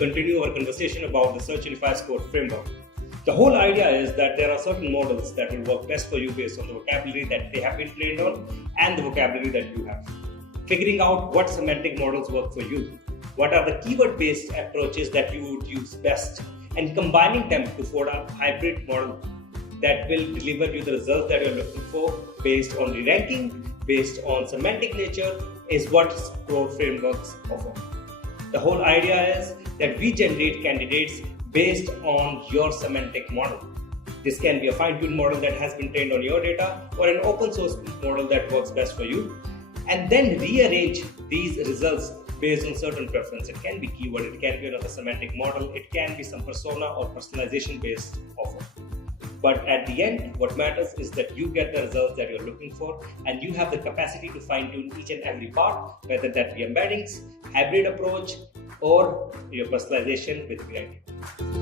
continue our conversation about the SearchUnify score framework. The whole idea is that there are certain models that will work best for you based on the vocabulary that they have been trained on and the vocabulary that you have. Figuring out what semantic models work for you, what are the keyword-based approaches that you would use best, and combining them to form a hybrid model that will deliver you the results that you're looking for based on the ranking, based on semantic nature, is what score frameworks offer. The whole idea is that we generate candidates based on your semantic model. This can be a fine-tuned model that has been trained on your data or an open source model that works best for you, and then rearrange these results based on certain preference. It can be keyword, it can be another semantic model, it can be some persona or personalization based offer. But at the end, what matters is that you get the results that you're looking for and you have the capacity to fine-tune each and every part, whether that be embeddings, hybrid approach, or your personalization with variety.